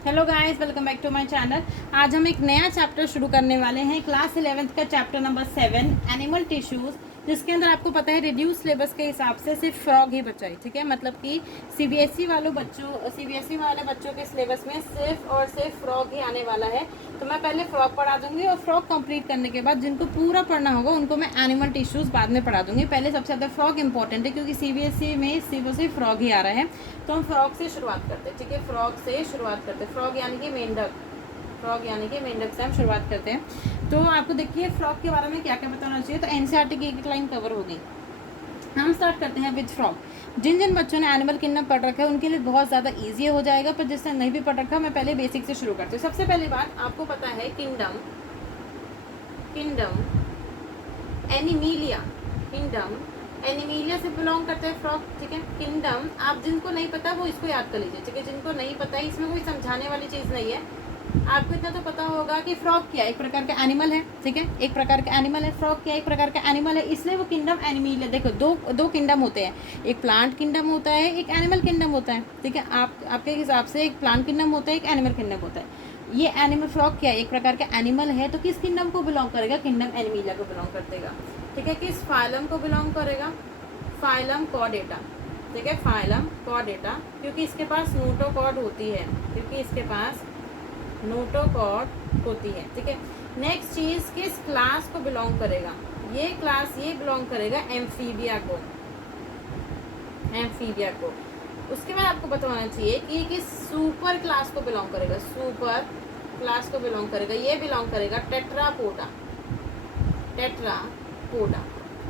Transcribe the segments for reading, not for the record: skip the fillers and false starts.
Hello guys, welcome back to my channel. आज हम एक नया चैप्टर शुरू करने वाले हैं, क्लास 11th का चैप्टर नंबर 7 एनिमल टिश्यूज़, जिसके अंदर आपको पता है रिड्यूस सिलेबस के हिसाब से सिर्फ फ्रॉग ही बचा है। ठीक है, मतलब कि सीबीएसई वाले बच्चों के सिलेबस में सिर्फ और सिर्फ फ्रॉग ही आने वाला है। तो मैं पहले फ्रॉग पढ़ा दूंगी और फ्रॉग कंप्लीट करने के बाद जिनको पूरा पढ़ना होगा उनको मैं एनिमल टिश्यूज़ बाद में पढ़ा दूंगी। पहले सबसे ज़्यादा फ्रॉग इंपॉर्टेंट है क्योंकि सीबीएसई में सिर्फ फ्रॉग ही आ रहा है। तो हम फ्रॉग से शुरुआत करते हैं। ठीक है, फ्रॉग से शुरुआत करते हैं। फ्रॉग यानी कि मेंढक से हम शुरुआत करते हैं। तो आपको देखिए फ्रॉग के बारे में क्या क्या बताना चाहिए। तो एनसीईआरटी की एक लाइन कवर होगी। हम स्टार्ट करते हैं विद फ्रॉग। जिन जिन बच्चों ने एनिमल किंगडम पढ़ रखा है उनके लिए बहुत ज़्यादा ईजी हो जाएगा, पर जिसने नहीं भी पढ़ रखा मैं पहले बेसिक से शुरू करती हूँ। सबसे पहली बात आपको पता है किंगडम एनिमीलिया से बिलोंग करते हैं फ्रॉग। ठीक है, किंगडम आप जिनको नहीं पता वो इसको याद कर लीजिए। ठीक है, जिनको नहीं पता है इसमें कोई समझाने वाली चीज़ नहीं है। आपको इतना तो पता होगा कि फ्रॉग क्या एक प्रकार का एनिमल है। ठीक है, एक प्रकार का एनिमल है फ्रॉग, क्या एक प्रकार का एनिमल है, इसलिए वो किंगडम एनिमीलिया। देखो दो किंगडम होते हैं, एक प्लांट किंगडम होता है, एक एनिमल किंगडम होता है। ठीक है, आपके हिसाब से एक प्लांट किंगडम होता है, एक एनिमल किंगडम होता है। ये एनिमल फ्रॉग क्या है एक प्रकार का एनिमल है, तो किस किंगडम को बिलोंग करेगा? किंगडम एनिमीलिया को बिलोंग करेगा। ठीक है, किस फाइलम को बिलोंग करेगा? Phylum Chordata. ठीक है, फाइलम कॉर्डेटा, क्योंकि इसके पास नोटोकॉर्ड होती है, ठीक है। नेक्स्ट चीज़ किस क्लास को बिलोंग करेगा? ये बिलोंग करेगा एम्फीबिया को। उसके बाद आपको बताना चाहिए कि ये किस सुपर क्लास को बिलोंग करेगा। ये बिलोंग करेगा टेट्रापोडा।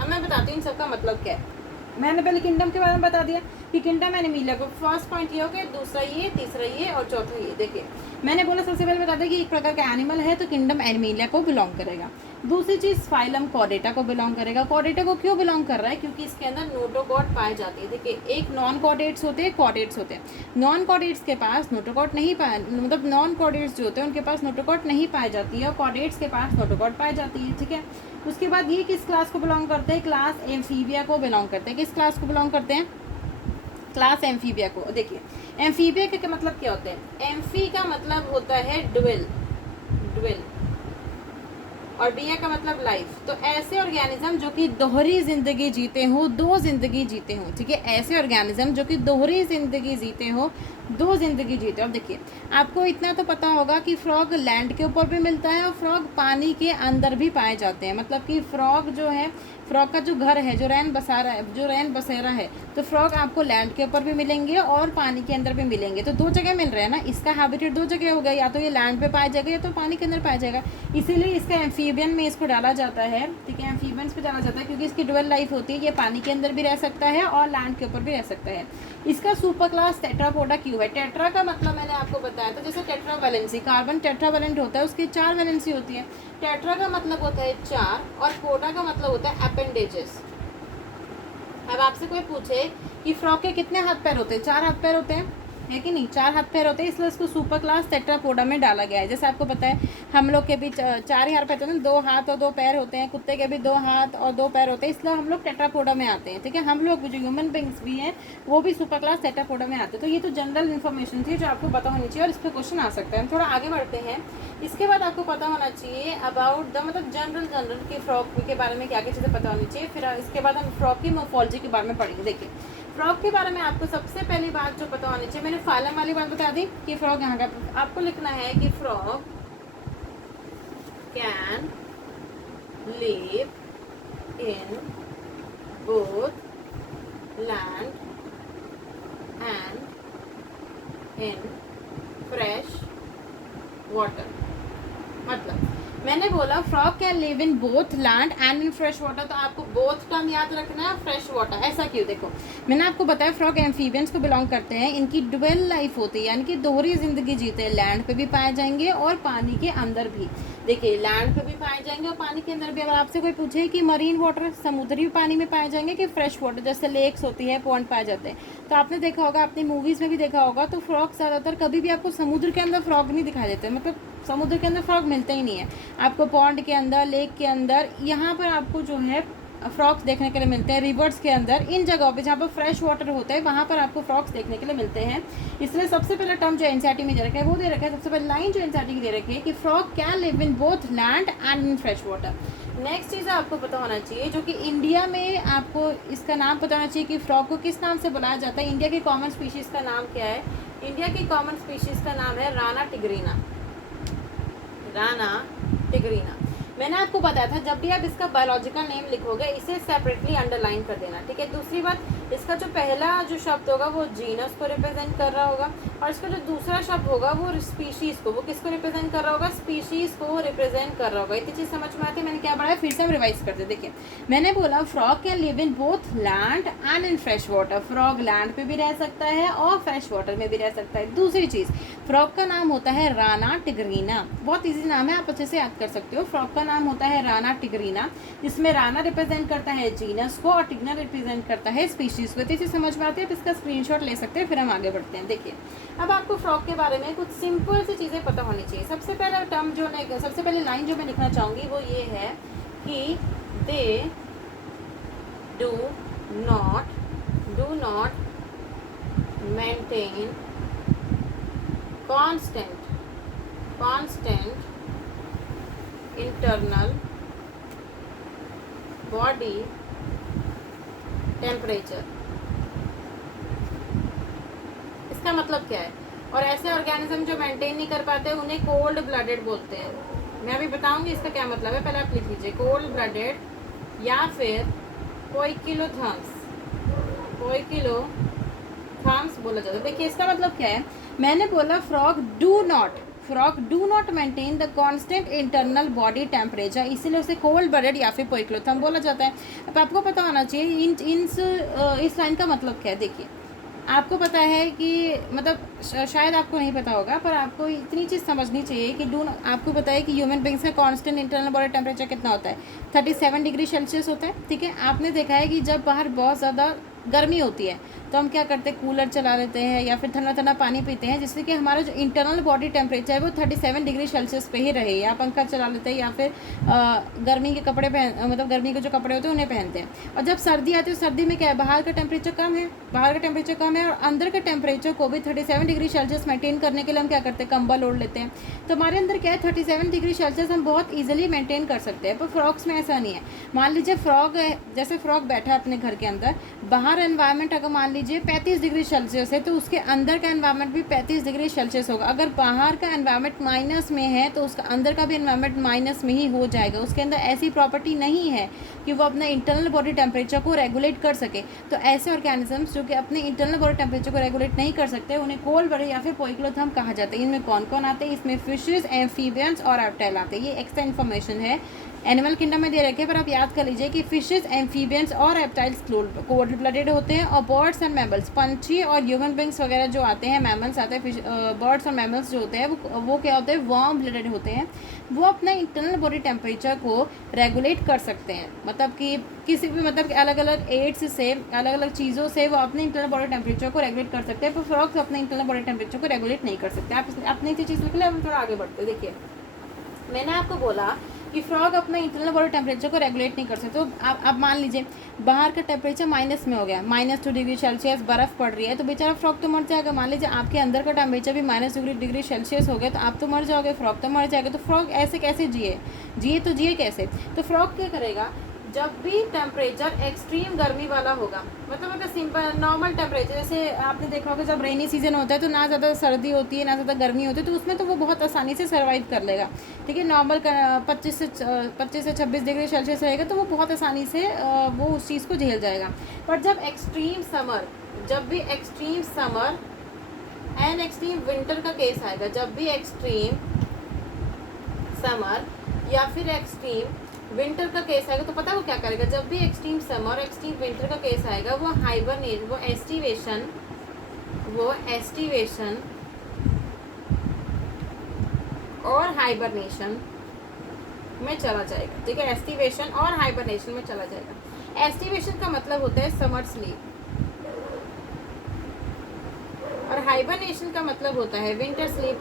अब मैं बताती हूँ इन सबका मतलब क्या है। मैंने पहले किंगडम के बारे में बता दिया कि किंगडम एनिमीलिया को फर्स्ट पॉइंट ये हो गया, दूसरा ये, तीसरा ये और चौथा ये। देखिए मैंने बोला सबसे पहले बता दिया कि एक प्रकार का एनिमल है तो किंगडम एनिमीलिया को बिलोंग करेगा। दूसरी चीज़ फाइलम कॉर्डेटा को बिलोंग करेगा। कॉर्डेटा को क्यों बिलोंग कर रहा है? क्योंकि इसके अंदर नोटोकॉर्ड पाए जाते हैं। देखिए एक नॉन कॉर्डेट्स होते हैं, कॉर्डेट्स होते हैं। नॉन कॉर्डेट्स के पास नोटोकॉर्ड नहीं पाए, मतलब नॉन कॉर्डेट्स जो होते हैं उनके पास नोटोकॉर्ड नहीं पाई जाती है और कॉर्डेट्स के पास नोटोकॉर्ड पाई जाती है। ठीक है, उसके बाद ये किस क्लास को बिलोंग करते हैं? क्लास एम्फीबिया को बिलोंग करते हैं। किस क्लास को बिलोंग करते हैं? क्लास एम्फीबिया को। देखिए एम्फीबिया के मतलब क्या होते हैं? एम्फी का मतलब होता है ड्वेल और बिया का मतलब लाइफ। तो ऐसे ऑर्गेनिज्म जो कि दोहरी जिंदगी जीते हो, दो जिंदगी जीते हो। ठीक है, ऐसे ऑर्गेनिज्म जो कि दोहरी जिंदगी जीते हो, दो जिंदगी जीते हो। अब देखिए आपको इतना तो पता होगा कि फ्रॉग लैंड के ऊपर भी मिलता है और फ्रॉग पानी के अंदर भी पाए जाते हैं। मतलब कि फ्रॉग जो है, फ्रॉग का जो घर है, जो रैन बसेरा है, तो फ्रॉग आपको लैंड के ऊपर भी मिलेंगे और पानी के अंदर भी मिलेंगे। तो दो जगह मिल रहे हैं ना, इसका हैबिटेट दो जगह हो गया, या तो ये लैंड पे पाया जाएगा या तो पानी के अंदर पाया जाएगा। इसीलिए इसका एम्फीबियन में इसको डाला जाता है। ठीक है, एम्फीबियंस पे डाला जाता है क्योंकि इसकी डुअल लाइफ होती है, ये पानी के अंदर भी रह सकता है और लैंड के ऊपर भी रह सकता है। इसका सुपर क्लास टेट्रापोडा क्यों है? टेट्रा का मतलब मैंने आपको बताया था, जैसे टेट्रावैलेंसी, कार्बन टेट्रावैलेंट होता है, उसकी 4 वैलेंसी होती है। टेट्रा का मतलब होता है 4 और पोडा का मतलब होता है अपेंडेजेस। अब आपसे कोई पूछे कि फ्रॉग के कितने हाथ पैर होते हैं? 4 हाथ पैर होते हैं, है कि नहीं? 4 हाथ पैर होते हैं, इसलिए इसको सुपर क्लास टेट्रापोडा में डाला गया है। जैसे आपको पता है हम लोग के भी 4 ही हाथ पैर होते हैं, 2 हाथ और 2 पैर होते हैं। कुत्ते के भी 2 हाथ और 2 पैर होते हैं, इसलिए हम लोग टेट्रापोडा में आते हैं। ठीक है, हम लोग जो ह्यूमन बींग्स भी हैं वो भी सुपर क्लास टेट्रापोडा में आते हैं। तो ये तो जनरल इन्फॉर्मेशन थी जो आपको पता होनी चाहिए और इस पर क्वेश्चन आ सकता है। हम थोड़ा आगे बढ़ते हैं। इसके बाद आपको पता होना चाहिए अबाउट द, मतलब जनरल की फ्रॉग के बारे में क्या क्या चीज़ें पता होनी चाहिए। फिर इसके बाद हम फ्रॉग की मोर्फोलॉजी के बारे में पढ़ेंगे। देखिए फ्रॉग के बारे में आपको सबसे पहली बात जो पता होनी चाहिए, मैंने फाइलम वाली बात बता दी कि फ्रॉग यहाँ का आपको लिखना है कि frog can live in both land and in fresh water. मतलब मैंने बोला frog can live in both land and in fresh water, तो आपको बोथ टर्म याद रखना है, फ्रेश वाटर। ऐसा क्यों? देखो मैंने आपको बताया फ्रॉग एम्फीबियंस को बिलोंग करते हैं, इनकी डुअल लाइफ होती है, यानी कि दोहरी जिंदगी जीते हैं। लैंड पे भी पाए जाएंगे और पानी के अंदर भी। देखिए लैंड पे भी पाए जाएंगे और पानी के अंदर भी। अगर आपसे कोई पूछे कि मरीन वाटर, समुद्री पानी में पाए जाएंगे कि फ्रेश वाटर, जैसे लेक्स होती है, पॉन्ड पाए जाते हैं, तो आपने देखा होगा, अपनी मूवीज़ में भी देखा होगा, तो फ्रॉग ज़्यादातर कभी भी आपको समुद्र के अंदर फ्रॉग नहीं दिखाई देते। मतलब समुद्र के अंदर फ्रॉग मिलते ही नहीं है आपको। पॉन्ड के अंदर, लेक के अंदर, यहाँ पर आपको जो है फ्रॉक्स देखने के लिए मिलते हैं रिवर्स के अंदर, इन जगहों पे जहाँ पर फ्रेश वाटर होता है वहाँ पर आपको फ्रॉक्स देखने के लिए मिलते हैं। इसलिए सबसे पहला टर्म जो एनसीईआरटी में दे रखा है वो दे रखा है, सबसे पहले लाइन जो एनसीईआरटी की दे रखी है कि frog can live in both land and in fresh water. Next चीज़ आपको पता होना चाहिए जो कि इंडिया में आपको इसका नाम पता होना चाहिए कि फ्रॉग को किस नाम से बुलाया जाता है। इंडिया की कॉमन स्पीशीज़ का नाम क्या है? इंडिया की कॉमन स्पीशीज़ का नाम है राना टिगरीना। राना टिगरीना। मैंने आपको बताया था जब भी आप इसका बायोलॉजिकल नेम लिखोगे इसे सेपरेटली अंडरलाइन कर देना, ठीक है। दूसरी बात, इसका जो पहला जो शब्द होगा वो जीनस को रिप्रेजेंट कर रहा होगा, और इसका जो दूसरा शब्द होगा वो स्पीशीज़ को, वो किसको रिप्रेजेंट कर रहा होगा? स्पीशीज़ को रिप्रेजेंट कर रहा होगा। इतनी चीज़ समझ में आती है। मैंने क्या पढ़ा है, फिर से हम रिवाइज करते। देखिए, मैंने बोला frog can live in both land and in fresh water. Frog land पे भी रह सकता है और फ्रेश वाटर में भी रह सकता है। दूसरी चीज़, फ्रॉग का नाम होता है राना टिगरीना। बहुत ईजी नाम है, आप अच्छे से याद कर सकते हो। फ्रॉग का नाम होता है राना टिगरीना, जिसमें राना रिप्रेजेंट करता है जीनस को और टिगना रिप्रेजेंट करता है स्पीशीज़ को। इसी समझ में आती है, आप इसका स्क्रीनशॉट ले सकते हैं। फिर हम आगे बढ़ते हैं। देखिए, अब आपको फ्रॉग के बारे में कुछ सिंपल सी चीज़ें पता होनी चाहिए। सबसे पहला टर्म जो सबसे पहले लाइन जो मैं लिखना चाहूँगी वो ये है कि they do not maintain constant internal body temperature. इसका मतलब क्या है? और ऐसे ऑर्गेनिज्म जो मेंटेन नहीं कर पाते उन्हें कोल्ड ब्लडेड बोलते हैं। मैं अभी बताऊंगी इसका क्या मतलब है, पहले आप लिख लीजिए। कोल्ड ब्लडेड या फिर पोइकिलोथर्म्स बोला जाता है। देखिए, इसका मतलब क्या है? मैंने बोला frog do not maintain the constant internal body temperature, इसीलिए उसे कोल्ड ब्लडेड या फिर पोइकिलोथर्म बोला जाता है। अब आपको पता होना चाहिए इस लाइन का मतलब क्या है। देखिए, आपको पता है कि मतलब शायद आपको नहीं पता होगा, पर आपको इतनी चीज़ समझनी चाहिए कि आपको पता है कि ह्यूमन बींग्स का कांस्टेंट इंटरनल बॉडी टेम्परेचर कितना होता है? 37 डिग्री सेल्सियस होता है, ठीक है। आपने देखा है कि जब बाहर बहुत ज़्यादा गर्मी होती है तो हम क्या करते हैं? कूलर चला लेते हैं या फिर ठंडा ठंडा पानी पीते हैं, जिससे कि हमारा जो इंटरनल बॉडी टेम्परेचर है वो 37 डिग्री सेल्सियस पे ही रहे। या पंखा चला लेते हैं या फिर गर्मी के कपड़े मतलब गर्मी के जो कपड़े होते हैं उन्हें पहनते हैं। और जब सर्दी आती है तो सर्दी में क्या है? बाहर का टेम्परेचर कम है, और अंदर के टेम्परेचर को भी 37 डिग्री सेल्सियस मेंटेन करने के लिए हम क्या करते हैं? कंबल ओढ़ लेते हैं। तो हमारे अंदर क्या है? 37 डिग्री सेल्सियस हम बहुत ईजिली मेंटेन कर सकते हैं, पर फ्रॉग्स में ऐसा नहीं है। मान लीजिए फ्रॉग है, जैसे फ्रॉग बैठा है अपने घर के अंदर, बाहर एनवायरनमेंट अगर मान लीजिए 35 डिग्री सेल्सियस है तो उसके अंदर का एनवायरनमेंट भी 35 डिग्री सेल्सियस होगा। अगर बाहर का एनवायरनमेंट माइनस में है तो उसका अंदर का भी एनवायरनमेंट माइनस में ही हो जाएगा। उसके अंदर ऐसी प्रॉपर्टी नहीं है कि वो अपना इंटरनल बॉडी टेम्परेचर को रेगुलेट कर सके। तो ऐसे ऑर्गेनिजम्स जो कि अपने इंटरनल बॉडी टेम्परेचर को रेगुलेट नहीं कर सकते उन्हें कोल्ड ब्लडेड या फिर पोइकिलोथर्म कहा जाता है। इनमें कौन कौन आते हैं? इसमें फिशेज, एम्फीबियंस और रेप्टाइल आते हैं। ये एक्स्ट्रा इन्फॉर्मेशन है, एनिमल किंगडम में दे रखे हैं, पर आप याद कर लीजिए कि फिशेज, एम्फीबियंस और रेप्टाइल्स कोल्ड ब्लडेड होते हैं। और बर्ड्स एंड मैमल्स, पंछी और ह्यूमन बींग्स वगैरह जो आते हैं, मैमल्स आते हैं, बर्ड्स और मैमल्स जो होते हैं वो क्या होते हैं? वार्म ब्लडेड होते हैं। वो अपना इंटरनल बॉडी टेम्परेचर को रेगुलेट कर सकते हैं, मतलब कि किसी भी मतलब अलग अलग एड्स से, अलग अलग चीज़ों से वो अपने इंटरनल बॉडी टेम्परेचर को रेगुलेट कर सकते हैं, पर फ्रॉग्स अपने इंटरनल बॉडी टेम्परेचर को रेगुलेट नहीं कर सकते। आप अपनी चीज़ लिख लें, हम थोड़ा आगे बढ़ते हैं। देखिए, मैंने आपको बोला कि फ्रॉग अपना इंटरनल बॉडी टेम्परेचर को रेगुलेट नहीं कर सकते। तो आप मान लीजिए बाहर का टेम्परेचर माइनस में हो गया, -2 डिग्री सेल्सियस, बर्फ़ पड़ रही है, तो बेचारा फ्रॉग तो मर जाएगा। मान लीजिए आपके अंदर का टेम्परेचर भी -2 डिग्री सेल्सियस हो गया तो आप तो मर जाओगे, फ्रॉग तो मर जाएगा। तो फ्रॉग ऐसे कैसे जिए कैसे? तो फ्रॉग क्या करेगा? जब भी टेम्परेचर एक्सट्रीम गर्मी वाला होगा, मतलब अगर सिंपल नॉर्मल टेम्परेचर, जैसे आपने देखा होगा जब रेनी सीजन होता है तो ना ज़्यादा सर्दी होती है ना ज़्यादा गर्मी होती है, तो उसमें तो वो बहुत आसानी से सर्वाइव कर लेगा, ठीक है। नॉर्मल 25 से 26 डिग्री सेल्सियस रहेगा तो वो बहुत आसानी से वो उस चीज़ को झेल जाएगा। पर जब extreme summer and extreme winter का केस आएगा, जब भी एक्सट्रीम समर या फिर एक्सट्रीम विंटर का केस आएगा तो पता है वो क्या करेगा? जब भी एक्सट्रीम समर और एक्सट्रीम विंटर का केस आएगा वो एस्टिवेशन और हाइबरनेशन में चला जाएगा, ठीक है। एस्टिवेशन और हाइबरनेशन में चला जाएगा। एस्टिवेशन का मतलब होता है समर स्लीप और हाइबरनेशन का मतलब होता है विंटर स्लीप।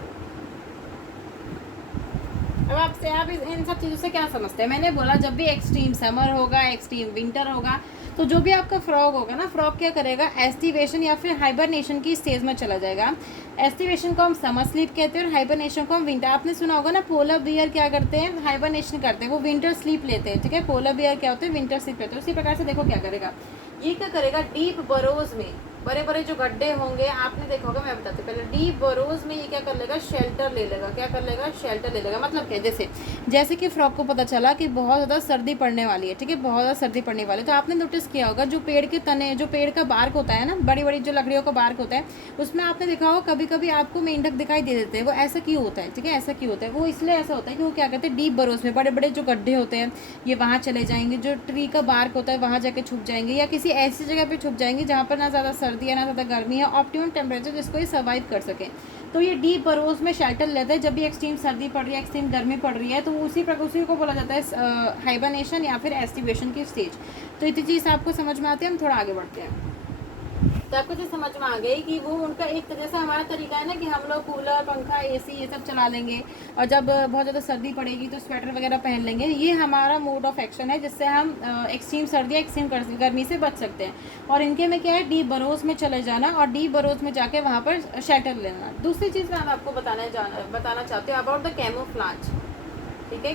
अब आपसे आप इन सब चीज़ों से क्या समझते हैं? मैंने बोला जब भी एक्सट्रीम समर होगा, एक्सट्रीम विंटर होगा, तो जो भी आपका फ्रॉग होगा ना, फ्रॉग क्या करेगा, एस्टिवेशन या फिर हाइबरनेशन की स्टेज में चला जाएगा। एस्टिवेशन को हम समर स्लीप कहते हैं और हाइबरनेशन को हम विंटर। आपने सुना होगा ना, पोलर बियर क्या करते हैं, हाइबरनेशन करते हैं, वो विंटर स्लीप लेते हैं, ठीक है। पोलर बियर क्या होते हैं, विंटर स्लीप लेते हैं। उसी प्रकार से देखो क्या करेगा, ये क्या करेगा, डीप बरोज में, बड़े बड़े जो गड्ढे होंगे, आपने देखा होगा, मैं बताती हूँ पहले, डीप बरोज में ये क्या कर लेगा, शेल्टर ले लेगा। क्या कर लेगा, शेल्टर ले लेगा। मतलब क्या, जैसे कि फ्रॉग को पता चला कि बहुत ज़्यादा सर्दी पड़ने वाली है, ठीक है, बहुत ज़्यादा सर्दी पड़ने वाली है, तो आपने नोटिस किया होगा जो पेड़ के तने, जो पेड़ का बार्क होता है ना, बड़ी बड़ी जो लकड़ियों का बार्क होता है, उसमें आपने देखा होगा कभी कभी आपको मेंढक दिखाई दे देते हैं। वो ऐसा क्यों होता है, ठीक है, ऐसा क्यों होता है, वो इसलिए ऐसा होता है कि वो क्या कहते हैं, डीप बरोज में बड़े बड़े जो गड्ढे होते हैं, ये वहाँ चले जाएंगे, जो ट्री का बार्क होता है वहाँ जाके छुप जाएंगे, या किसी ऐसी जगह पे छुप जाएंगे जहाँ पर ना ज़्यादा सर्दी है ना ज़्यादा गर्मी है, ऑप्टिमम टेम्परेचर जिसको ये सर्वाइव कर सके। तो ये डीप बरोज में शेल्टर लेते हैं जब भी एक्सट्रीम सर्दी पड़ रही है, एक्सट्रीम गर्मी पड़ रही है, तो उसी को बोला जाता है हाइबरनेशन या फिर एस्टिवेशन की स्टेज। तो इतनी चीज़ आपको समझ में आती है। हम थोड़ा आगे बढ़ते हैं। तो आपको चीज़ समझ में आ गई कि वो उनका एक जैसा हमारा तरीका है ना कि हम लोग कूलर, पंखा, एसी ये सब चला लेंगे, और जब बहुत ज़्यादा सर्दी पड़ेगी तो स्वेटर वगैरह पहन लेंगे। ये हमारा मोड ऑफ एक्शन है जिससे हम एक्सट्रीम सर्दी, एक्सट्रीम गर्मी से बच सकते हैं। और इनके में क्या है, डीप बरोज में चले जाना और डीप बरोज में जाके वहाँ पर शेल्टर लेना। दूसरी चीज़ मैं आपको बताना चाहती हूँ अबाउट द कैमोफ्लाज, ठीक है।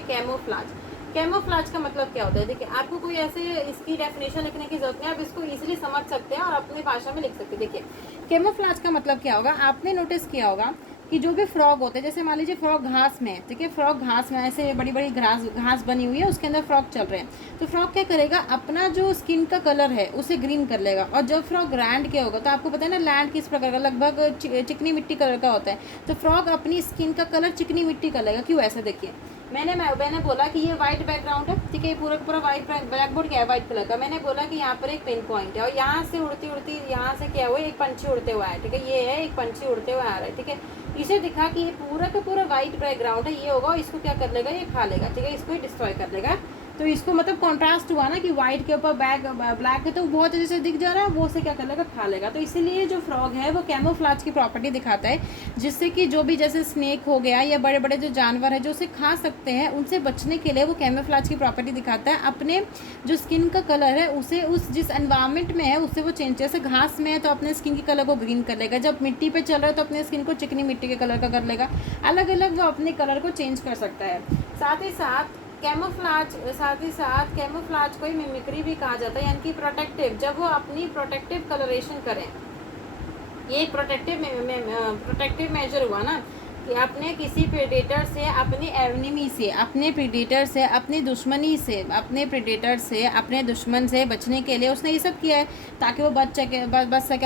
कैमोफ्लाज का मतलब क्या होता है, देखिए आपको कोई ऐसे इसकी डेफिनेशन लिखने की जरूरत नहीं, आप इसको इजीली समझ सकते हैं और अपनी भाषा में लिख सकते हैं। देखिए कैमोफ्लाज का मतलब क्या होगा, आपने नोटिस किया होगा कि जो भी फ्रॉग होते हैं, जैसे मान लीजिए फ्रॉग घास में है, ठीक है, फ्रॉग घास में ऐसे बड़ी बड़ी घास बनी हुई है, उसके अंदर फ्रॉग चल रहे हैं, तो फ्रॉग क्या करेगा, अपना जो स्किन का कलर है उसे ग्रीन कर लेगा। और जब फ्रॉग लैंड के होगा, तो आपको पता है ना लैंड किस प्रकार का, लगभग चिकनी मिट्टी कलर का होता है, तो फ्रॉग अपनी स्किन का कलर चिकनी मिट्टी का लेगा। क्यों ऐसा, देखिए मैंने बोला कि ये वाइट बैकग्राउंड है, ठीक है, ये पूरा पूरा वाइट ब्लैक बोर्ड क्या है, वाइट कलर का। मैंने बोला कि यहाँ पर एक पिन पॉइंट है और यहाँ से उड़ती उड़ती यहाँ से क्या हुआ, एक पंछी उड़ते हुआ है, ठीक है, ये है एक पंछी उड़ते हुए आ रहा है, ठीक है। इसे दिखा कि ये पूरा का पूरा वाइट बैकग्राउंड है, ये होगा, इसको क्या कर लेगा, ये खा लेगा, ठीक है, इसको डिस्ट्रॉय कर लेगा। तो इसको मतलब कॉन्ट्रास्ट हुआ ना कि व्हाइट के ऊपर ब्लैक है, तो बहुत अच्छे से दिख जा रहा है, वो से क्या कर लेगा, खा लेगा। तो इसीलिए जो फ्रॉग है वो कैमोफ्लाज की प्रॉपर्टी दिखाता है, जिससे कि जो भी जैसे स्नेक हो गया या बड़े बड़े जो जानवर है जो उसे खा सकते हैं, उनसे बचने के लिए वो कैमोफ्लाज की प्रॉपर्टी दिखाता है। अपने जो स्किन का कलर है उसे उस जिस एनवायरनमेंट में है उससे वो चेंज, जैसे घास में है तो अपने स्किन के कलर को ग्रीन कर लेगा, जब मिट्टी पे चल रहा है तो अपने स्किन को चिकनी मिट्टी के कलर का कर लेगा, अलग अलग वो अपने कलर को चेंज कर सकता है। साथ ही साथ कैमोफ्लाज को ही मिमिक्री भी कहा जाता है, यानी कि प्रोटेक्टिव, जब वो अपनी प्रोटेक्टिव कलरेशन करें। ये एक प्रोटेक्टिव मेजर हुआ ना कि अपने किसी प्रेडेटर से, अपनी एनिमी से, अपने प्रेडेटर से, अपनी दुश्मनी से, अपने प्रेडेटर से, अपने दुश्मन से बचने के लिए उसने ये सब किया है ताकि वो बच सके।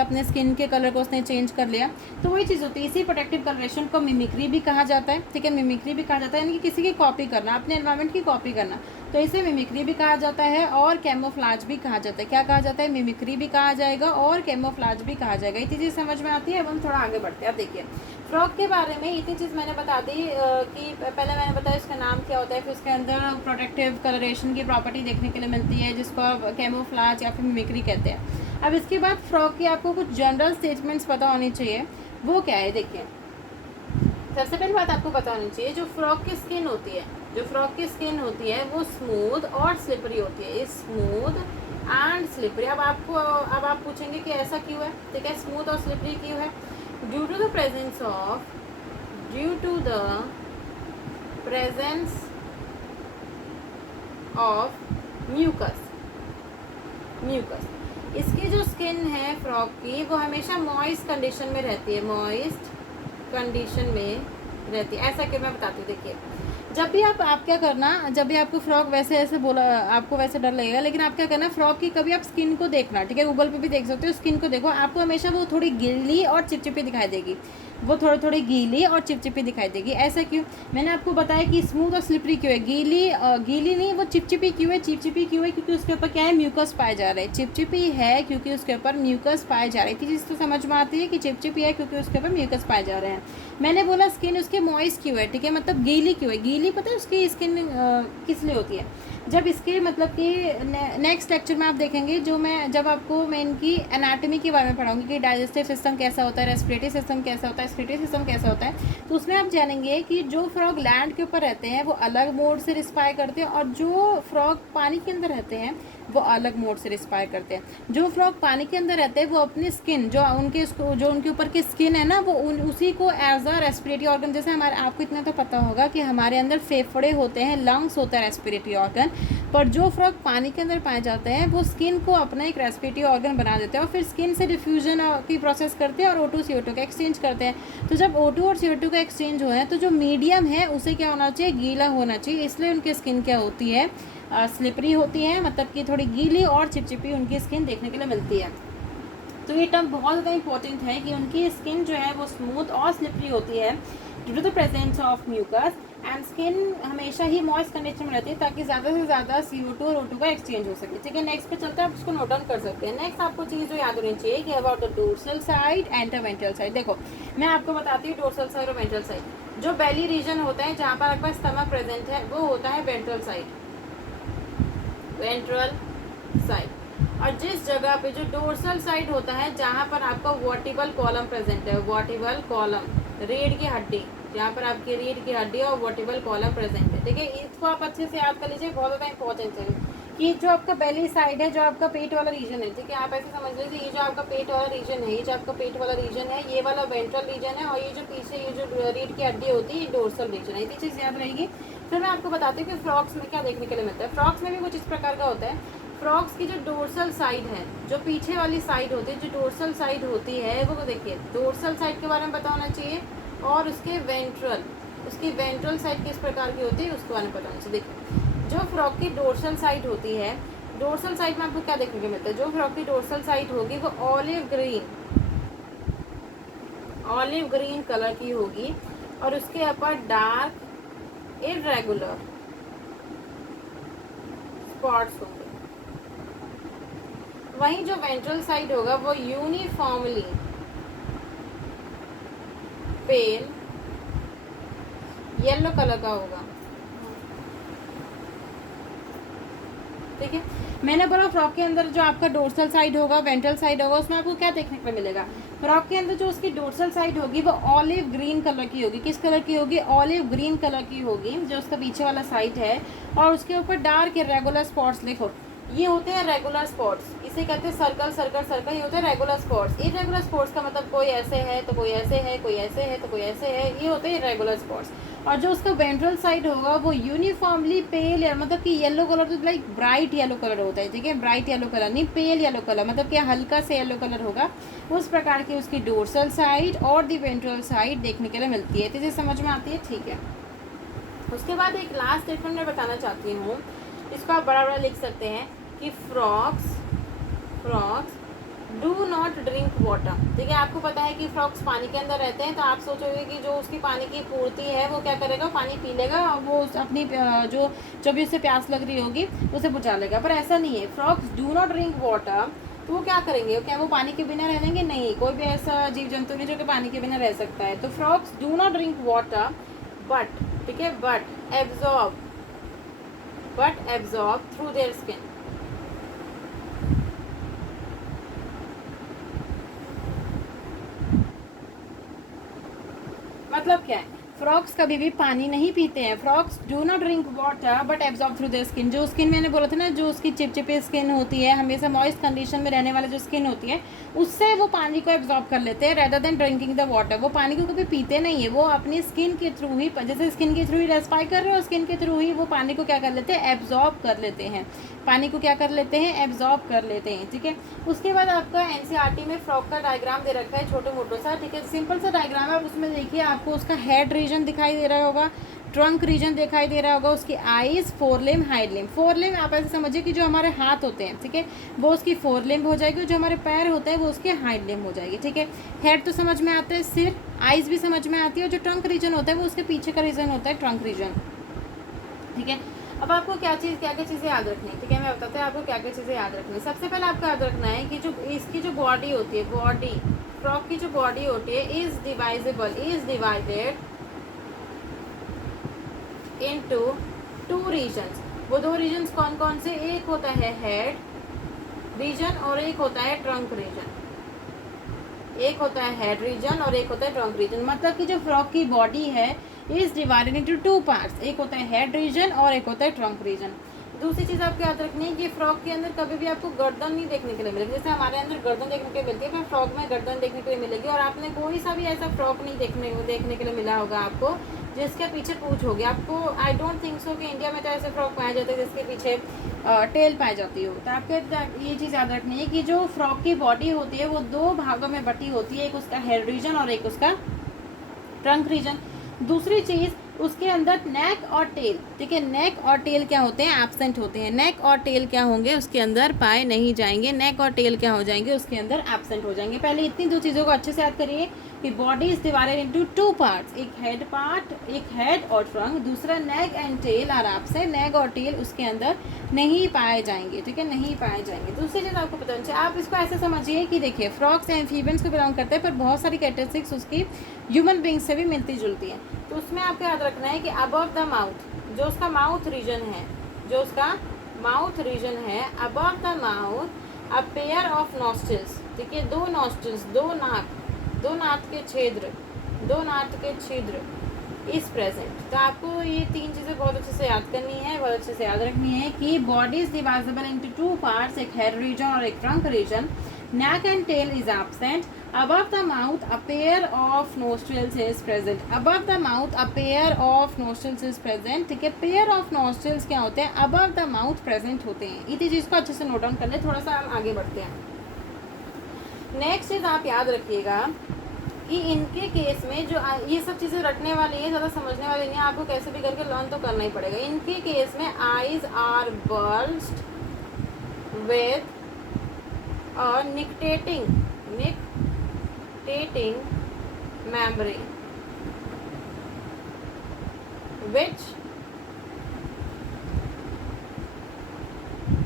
अपने स्किन के कलर को उसने चेंज कर लिया। तो वही चीज़ होती है, इसी प्रोटेक्टिव कलरेशन को मिमिक्री भी कहा जाता है, ठीक है, मिमिक्री भी कहा जाता है, यानी कि किसी की कॉपी करना, अपने एनवायरनमेंट की कॉपी करना, तो इसे मिमिक्री भी कहा जाता है और कैमोफ्लाज भी कहा जाता है। क्या कहा जाता है, मिमिक्री भी कहा जाएगा और कैमोफ्लाज भी कहा जाएगा। इतनी चीज़ समझ में आती है। अब हम थोड़ा आगे बढ़ते हैं। अब देखिए फ्रॉग के बारे में इतनी चीज़ मैंने बता दी कि पहले मैंने बताया इसका नाम क्या होता है, फिर उसके अंदर प्रोटेक्टिव कलरेशन की प्रॉपर्टी देखने के लिए मिलती है जिसको आप कैमोफ्लाज या फिर मिमिक्री कहते हैं। अब इसके बाद फ्रॉग की आपको कुछ जनरल स्टेटमेंट्स पता होनी चाहिए। वो क्या है, देखिए सबसे पहली बात आपको पता होनी चाहिए, जो फ्रॉग की स्किन होती है वो स्मूथ और स्लिपरी होती है, स्मूथ एंड स्लिपरी। अब आप पूछेंगे कि ऐसा क्यों है, ठीक है, स्मूथ और स्लिपरी क्यों है, due to the presence of mucus. इसकी जो स्किन है फ्रॉग की वो हमेशा मॉइस्ट कंडीशन में रहती है, ऐसा क्यों, मैं बताती हूँ। देखिए जब भी आप क्या करना, जब भी आपको फ्रॉग वैसे ऐसे बोला, आपको वैसे डर लगेगा, लेकिन आप क्या करना, फ्रॉग की कभी आप स्किन को देखना, ठीक है, गूगल पे भी देख सकते हो, स्किन को देखो, आपको हमेशा वो थोड़ी गीली और चिपचिपी दिखाई देगी, वो थोड़ी गीली और चिपचिपी दिखाई देगी। ऐसा क्यों, मैंने आपको बताया कि स्मूथ और स्लिपरी क्यों है, गीली नहीं, वो चिपचिपी क्यों है, क्योंकि उसके ऊपर क्या है, म्यूकस पाए जा रहे हैं। चिपचिपी है क्योंकि उसके ऊपर म्यूकस पाए जा रहे हैं। चीज़ तो समझ में आती है कि चिपचिपी है क्योंकि उसके ऊपर म्यूकस पाए जा रहे हैं। मैंने बोला स्किन उसके मॉइस्ट क्यों है, ठीक है, मतलब गीली क्यों है, गीली पता है उसकी स्किन किस लिए होती है, जब इसके मतलब कि नेक्स्ट लेक्चर में आप देखेंगे, जब मैं इनकी एनाटॉमी के बारे में पढ़ाऊंगी कि डाइजेस्टिव सिस्टम कैसा होता है, रेस्पिरेटरी सिस्टम कैसा होता है, एक्सक्रीटरी सिस्टम कैसा होता है, तो उसमें आप जानेंगे कि जो फ्रॉग लैंड के ऊपर रहते हैं वो अलग मोड से रिस्पायर करते हैं, और जो फ्रॉग पानी के अंदर रहते हैं वो अलग मोड से रिस्पायर करते हैं। जो फ्रॉग पानी के अंदर रहते हैं वो अपनी स्किन, जो उनके ऊपर की स्किन है ना, वो उसी को एज अ रेस्पिरेटरी ऑर्गन, जैसे हमारे, आपको इतना तो पता होगा कि हमारे अंदर फेफड़े होते हैं, लंग्स होता है रेस्पिरेटरी ऑर्गन, पर जो फ्रॉग पानी के अंदर पाए जाते हैं वो स्किन को अपना एक रेस्पिरेटरी ऑर्गन बना देते हैं, और फिर स्किन से डिफ्यूजन की प्रोसेस करते हैं और O2 CO2 का एक्सचेंज करते हैं। तो जब O2 और CO2 का एक्सचेंज हो है तो जो मीडियम है उसे क्या होना चाहिए, गीला होना चाहिए, इसलिए उनकी स्किन क्या होती है, स्लिपरी होती है, मतलब कि थोड़ी गीली और चिपचिपी उनकी स्किन देखने के लिए मिलती है। तो ये टर्म बहुत ज़्यादा इंपॉर्टेंट है कि उनकी स्किन जो है वो स्मूथ और स्लिपरी होती है due to the presence of mucus, and skin हमेशा ही मॉइस्ट कंडीशन में रहती है ताकि ज़्यादा से ज़्यादा CO2 और O2 का एक्सचेंज हो सके। ठीक है, नेक्स्ट पे चलते हैं, आप इसको नोट डाउन कर सकते हैं। नेक्स्ट आपको चीज़ जो याद होनी चाहिए कि about the dorsal side and the ventral side. देखो मैं आपको बताती हूँ डोर्सल साइड और वेंट्रल साइड। जो बेली रीजन होता है जहाँ पर आपका स्टमक प्रेजेंट है वो होता है वेंट्रल साइड, वेंट्रल साइड। और जिस जगह पे जो डोर्सल साइड होता है जहाँ पर आपका वर्टिबल कॉलम प्रेजेंट है, वर्टिबल कॉलम, रीढ़ की हड्डी, जहाँ पर आपकी रीढ़ की हड्डी और वर्टिबल कॉलम प्रेजेंट है। ठीक है, इसको आप अच्छे से याद कर लीजिए, बहुत ज़्यादा इंपॉर्टेंट है कि जो आपका बेली साइड है, जो आपका पेट वाला रीजन है, ठीक है, आप ऐसे समझ लीजिए ये जो आपका पेट वाला रीजन है, ये जो आपका पेट वाला रीजन है, ये वाला वेंट्रल रीजन है, और ये जो पीछे ये जो रीढ़ की हड्डी होती है ये डोर्सल रीजन है। ये चीज़ याद रहेगी। फिर मैं आपको बताती हूँ कि फ्रॉक्स में क्या देखने के लिए मिलता है। फ्रॉक्स में भी कुछ इस प्रकार का होता है। फ्रॉक्स की जो डोर्सल साइड है, जो पीछे वाली साइड होती है, जो डोर्सल साइड होती है, वो देखिए डोर्सल साइड के बारे में पता होना चाहिए, और उसकी वेंट्रल साइड किस प्रकार की होती है उसके बारे में पता होना चाहिए। देखिए जो फ्रॉक की डोर्सल साइड होती है, डोर्सल साइड में आपको क्या देखने को मिलता है, जो फ्रॉक की डोर्सल साइड होगी वो ऑलिव ग्रीन कलर की होगी, और उसके ऊपर डार्क इररेगुलर स्पॉट्स होंगे। वहीं जो वेंट्रल साइड होगा वो यूनिफॉर्मली पेल येलो कलर का होगा। ठीक है, मैंने बोला फ्रॉक के अंदर जो आपका डोर्सल साइड होगा, वेंट्रल साइड होगा, उसमें आपको क्या देखने को मिलेगा। फ्रॉक के अंदर जो उसकी डोर्सल साइड होगी वो ऑलिव ग्रीन कलर की होगी। किस कलर की होगी, ऑलिव ग्रीन कलर की होगी, जो उसका पीछे वाला साइड है, और उसके ऊपर डार्क इरेगुलर स्पॉट्स, देखो ये होते हैं रेगुलर स्पॉट्स, इसे कहते हैं सर्कल सर्कल सर्कल, ये होते हैं रेगुलर स्पॉट्स। इरेगुलर स्पॉट्स का मतलब कोई ऐसे है तो कोई ऐसे है, कोई ऐसे है तो कोई ऐसे है, ये होते हैं इरेगुलर स्पॉट्स। और जो उसका वेंट्रल साइड होगा वो यूनिफॉर्मली पेल, मतलब कि येलो कलर, तो लाइक ब्राइट येलो कलर होता है। ठीक है, ब्राइट येलो कलर नहीं, पेल येलो कलर, मतलब कि हल्का से येलो कलर होगा। उस प्रकार की उसकी डोर्सल साइड और दी वेंट्रल साइड देखने के लिए मिलती है। तो ये समझ में आती है। ठीक है, उसके बाद एक लास्ट स्टेटमेंट मैं बताना चाहती हूँ, इसको आप बड़ा बड़ा लिख सकते हैं कि frogs do not drink water. ठीक है, आपको पता है कि फ्रॉक्स पानी के अंदर रहते हैं, तो आप सोचोगे कि जो उसकी पानी की पूर्ति है वो क्या करेगा, पानी पी लेगा, और वो अपनी जो भी उसे प्यास लग रही होगी उसे बुझा लेगा, पर ऐसा नहीं है। Frogs do not drink water, तो वो क्या करेंगे, क्या वो पानी के बिना रह लेंगे? नहीं, कोई भी ऐसा जीव जंतु नहीं जो कि पानी के बिना रह सकता है। तो frogs do not drink water but, ठीक है, but absorb through their skin. मतलब क्या है, फ्रॉक्स कभी भी पानी नहीं पीते हैं। Frogs do not drink water but absorb through the skin. जो स्किन मैंने बोला था ना, जो उसकी चिपचिपी स्किन होती है, हमेशा मॉइस्ट कंडीशन में रहने वाला जो स्किन होती है, उससे वो पानी को एब्जॉर्ब कर लेते हैं rather than drinking the water. वो पानी को कभी पीते नहीं है, वो अपनी स्किन के थ्रू ही, जैसे स्किन के थ्रू ही रेस्पायर कर रहे हो, स्किन के थ्रू ही वो पानी को क्या कर लेते हैं, एब्जॉर्ब कर लेते हैं। पानी को क्या कर लेते हैं, एब्जॉर्ब कर लेते हैं। ठीक है, उसके बाद आपका एनसीईआरटी में फ्रॉक का डायग्राम दे रखा है, छोटे मोटो सा। ठीक है, सिंपल सा डायग्राम है, उसमें देखिए आपको उसका हेड रीजन दिखाई दे रहा होगा, ट्रंक रीजन दिखाई दे रहा होगा, उसकी eyes, four limb, hind limb. Four limb आप ऐसे समझिए कि जो हमारे हाथ होते हैं, ठीक है, वो उसकी फोर लिम्ब हो जाएगी, और जो हमारे पैर होते हैं वो उसके हाइंड लिम्ब हो जाएगी। ठीक है, हेड तो समझ में आता है, सिर, आईज भी समझ में आती है, और जो ट्रंक रीजन होता है वो उसके पीछे का रीजन होता है, ट्रंक रीजन। ठीक है, अब आपको क्या क्या चीज़ें याद रखनी है। ठीक है, मैं बताते हैं आपको क्या क्या चीज़ें याद रखनी है। सबसे पहले आपको याद रखना है कि जो इसकी जो बॉडी होती है, बॉडी, फ्रॉक की जो बॉडी होती है, is divided into two regions। वो दो रीजन्स कौन कौन से, एक होता है हेड रीजन और एक होता है ट्रंक रीजन। एक होता है हेड रीजन और एक होता है ट्रंक रीजन। मतलब कि जो फ्रॉग की बॉडी है is divided into two parts, एक होता है हेड रीजन और एक होता है ट्रंक रीजन। दूसरी चीज़ आपको याद रखनी है कि फ्रॉग के अंदर कभी भी आपको गर्दन नहीं देखने के लिए मिलेगी। जैसे हमारे अंदर गर्दन देखने के लिए मिलती है, पर फ्रॉग में गर्दन देखने के लिए मिलेगी। और आपने कोई सा भी ऐसा फ्रॉग नहीं देखने के लिए मिला होगा आपको जिसके पीछे पूंछ होगी। आपको आई डोंट थिंक सो कि इंडिया में तो ऐसे फ्रॉग पाए जाते हैं जिसके पीछे टेल पाई जाती हो। तो आपको ये चीज़ याद रखनी है कि जो फ्रॉग की बॉडी होती है वो दो भागों में बटी होती है, एक उसका हेड रीजन और एक उसका ट्रंक रीजन। दूसरी चीज़ उसके अंदर नेक और टेल, ठीक है, नेक और टेल क्या होते हैं, एब्सेंट होते हैं। नेक और टेल क्या होंगे, उसके अंदर पाए नहीं जाएंगे। नेक और टेल क्या हो जाएंगे, उसके अंदर एब्सेंट हो जाएंगे। पहले इतनी दो चीज़ों को अच्छे से याद करिए कि body is divided into two parts, एक हेड पार्ट, एक हेड और ट्रंक, दूसरा neck and tail are absent. Neck और टेल उसके अंदर नहीं पाए जाएंगे, ठीक है, नहीं पाए जाएंगे। दूसरी चीज़ आपको पता चाहिए, आप इसको ऐसे समझिए कि देखिए फ्रॉग्स एम्फीबियंस को बिलोंग करते हैं, पर बहुत सारी कैरेक्टरिस्टिक्स उसकी ह्यूमन बींग्स से भी मिलती जुलती हैं। तो उसमें आपको याद रखना है कि अबव द माउथ, जो उसका माउथ रीजन है, जो उसका माउथ रीजन है, above the mouth a pair of nostrils, ठीक है, दो नॉस्ट्रिल्स, दो नाक के छिद्र इज प्रेजेंट। तो आपको ये तीन चीज़ें बहुत अच्छे से याद करनी है, बहुत अच्छे से याद रखनी है कि body is divisible into two parts, एक हेड रीजन और एक trunk reason. Neck and tail is absent. Above the mouth, a pair of nostrils is present. Above the mouth, a pair of nostrils is present. ठीक है, pair of nostrils क्या होते हैं, above the mouth present होते हैं। इसी चीज़ को अच्छे से नोट डाउन कर ले। थोड़ा सा हम आगे बढ़ते हैं। नेक्स्ट चीज़ आप याद रखिएगा कि इनके केस में जो ये सब चीज़ें रटने वाली है, ज़्यादा समझने वाली नहीं है, आपको कैसे भी करके लर्न तो करना ही पड़ेगा। इनके केस में eyes are bulged with or nictitating membrane which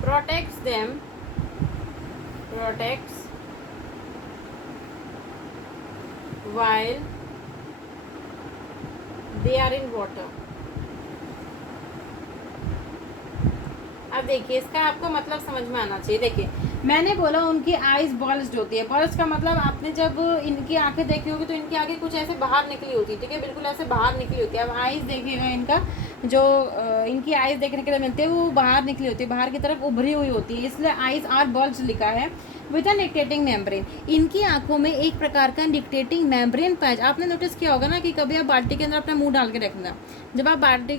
protects while they are in water। अब देखिए इसका आपको मतलब समझ में आना चाहिए। देखिए मैंने बोला उनकी आईज बल्ज्ड होती है। बल्ज का मतलब आपने जब इनकी आंखें देखी होगी तो इनकी आंखें कुछ ऐसे बाहर निकली होती है, ठीक है, बिल्कुल ऐसे बाहर निकली होती है। अब आईज देखिएगा, इनका जो इनकी आईज देखने के लिए मिलती है वो बाहर निकली होती है, बाहर की तरफ उभरी हुई होती है, इसलिए आईज आर बल्ज लिखा है विद अ निक्टेटिंग मेम्ब्रेन। इनकी आंखों में एक प्रकार का निक्टेटिंग मेम्ब्रेन पाया। आपने नोटिस किया होगा ना कि कभी आप बाल्टी के अंदर अपना मुंह डाल के रखना, जब आप बाल्टी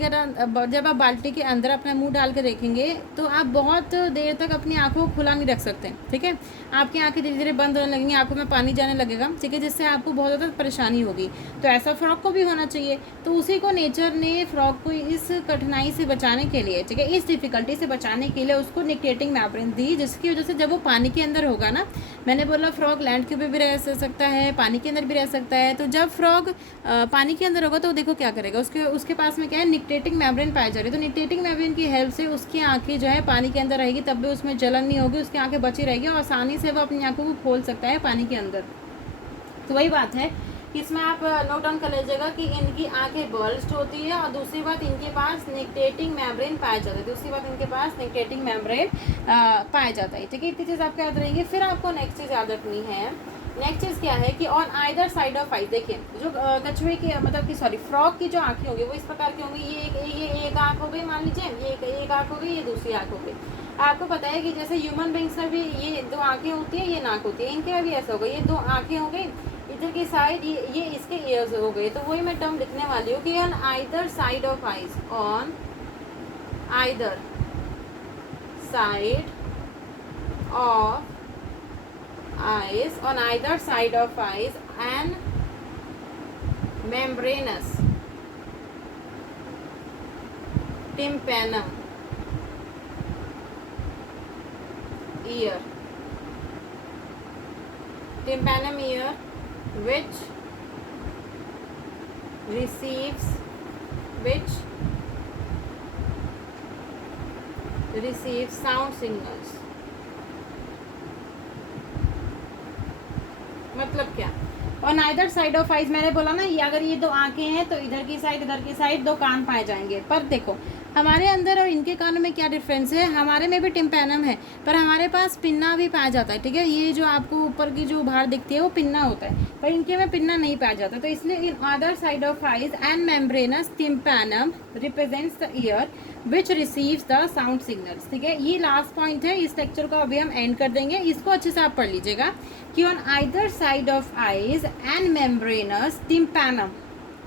के अंदर अपना मुंह डाल के रखेंगे तो आप बहुत देर तक अपनी आंखों को खुला नहीं रख सकते, ठीक है, आपकी आंखें धीरे धीरे बंद होने लगेंगी, आंखों में पानी जाने लगेगा, ठीक है, जिससे आपको बहुत ज़्यादा परेशानी होगी। तो ऐसा फ्रॉग को भी होना चाहिए। तो उसी को नेचर ने फ्रॉग को इस कठिनाई से बचाने के लिए, ठीक है, इस डिफ़िकल्टी से बचाने के लिए उसको निक्टेटिंग मेम्ब्रेन दी, जिसकी वजह से जब वो पानी के अंदर होगा ना, मैंने बोला फ्रॉग लैंड के ऊपर भी रह सकता है, पानी के अंदर भी रह सकता है। तो जब फ्रॉग पानी के अंदर होगा तो देखो क्या करेगा, उसके पास में क्या है, निक्टेटिंग मेम्ब्रेन पाई जा रही है। तो निक्टेटिंग मेम्ब्रेन की हेल्प से उसकी आंखें जो है पानी के अंदर रहेगी, तब भी उसमें जलन नहीं होगी, उसकी आंखें बची रहेगी और आसानी से वो अपनी आंखों को खोल सकता है पानी के अंदर। तो वही बात है कि इसमें आप नोट डाउन कर लीजिएगा कि इनकी आंखें बल्ज्ड होती है और दूसरी बात इनके पास निक्टेटिंग मेम्ब्रेन पाया जाता है। दूसरी बात इनके पास निक्टेटिंग मेम्ब्रेन पाया जाता है, ठीक है, इतनी चीज़ आपको याद रहेंगी। फिर आपको नेक्स्ट चीज़ याद रखनी है। नेक्स्ट चीज़ क्या है कि ऑन आइदर साइड ऑफ आई, देखिए जो कछुए की मतलब कि सॉरी फ्रॉग की जो आंखें होंगी वो इस प्रकार की होंगी। ये एक आँख हो गई, मान लीजिए ये एक आँख हो गई, ये दूसरी आँख हो गई। आपको पता है कि जैसे ह्यूमन बींग्स में भी ये दो आंखें होती है, ये नाक होती है, इनके में भी ऐसा होगा, ये दो आंखें हो गई, इधर की साइड ये इसके ईयर्स हो गए। तो वही मैं टर्म लिखने वाली हूँ कि on either side of eyes, on either side of eyes, on either side of eyes and membranous tympanum ear, which receives sound signals मतलब क्या? On either side of eyes, मैंने बोला ना, ये अगर ये दो आंखें हैं तो इधर की साइड दो कान पाए जाएंगे। पर देखो हमारे अंदर और इनके कानों में क्या डिफरेंस है, हमारे में भी टिम्पैनम है पर हमारे पास पिन्ना भी पाया जाता है, ठीक है। ये जो आपको ऊपर की जो बाहर दिखती है वो पिन्ना होता है, पर इनके में पिन्ना नहीं पाया जाता। तो इसलिए in other side of eyes and membranes tympanum represents the year which receives the sound signals, ठीक है। ये लास्ट पॉइंट है, इस लेक्चर को अभी हम एंड कर देंगे। इसको अच्छे से आप पढ़ लीजिएगा कि on either side of eyes and membranes tympanum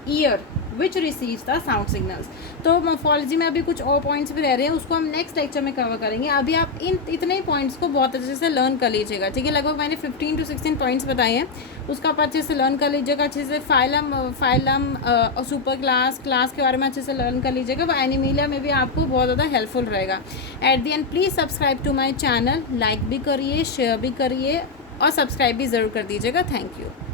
year which receives the sound signals. तो मॉर्फोलॉजी में अभी कुछ और पॉइंट्स भी रह रहे हैं, उसको हम नेक्स्ट लेक्चर में कवर करेंगे। अभी आप इन इतने ही पॉइंट्स को बहुत अच्छे से लर्न कर लीजिएगा, ठीक है। लगभग मैंने 15 to 16 पॉइंट्स बताए हैं, उसका आप अच्छे से लर्न कर लीजिएगा। अच्छे से फाइलम और सुपर क्लास के बारे में अच्छे से लर्न कर लीजिएगा। वो एनिमेलिया में भी आपको बहुत ज़्यादा हेल्पफुल रहेगा। At the end please subscribe to my channel, like भी करिए, शेयर भी करिए और सब्सक्राइब भी ज़रूर कर दीजिएगा। Thank you.